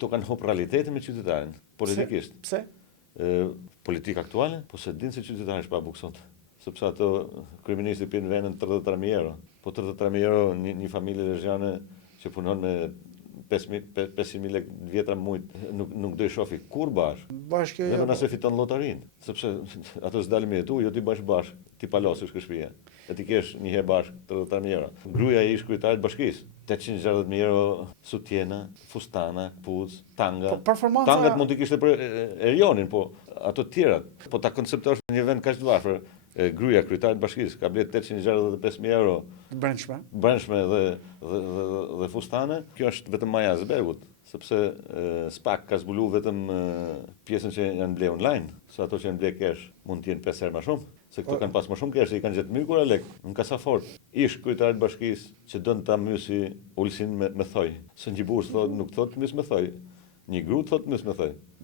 to kanë hop realitetin me qytetarin, politikisht. Pse? Politika aktuale, po se dinë se qytetari është pa buksot. Sepse ato kryeministi pinë venën 33.000 euro. Po 33.000 euro një familje lezhjane që punon me 500.000 lek vjetra mujt nuk do i shofi kur bashkë. Dhe nëse fiton lotarin. Sepse ato s'dalë me jetu, jo ti bash bashkë, ti palosish këshpia. E ti kesh një herë bashkë 33.000 euro. Gruaja ish kryetarit bashkisë. 860.000 euro sutjena, fustana, kpuz, tanga. Tangat mund t'i kishte për Erionin, po ato tjerat. Po ta konceptosh në një vend kaq të varfër, gruaja kryetarit bashkisë ka blet 865.000 euro brendshme dhe fustane. Kjo është vetëm maja e zbergut, sepse SPAK ka zbulu vetëm pjesën që janë ble online, se ato që janë ble cash mund t'jenë 5 herë më shumë. Se këto kanë pas më shumë cash, se i kanë gjetë myrkura lek, në kasafort. Ish kryetarit bashkisë që dënë ta mysi Ulsin me thoj. Se një burrë thot, nuk thot mys me thoj. Një gru thot mys me thoj.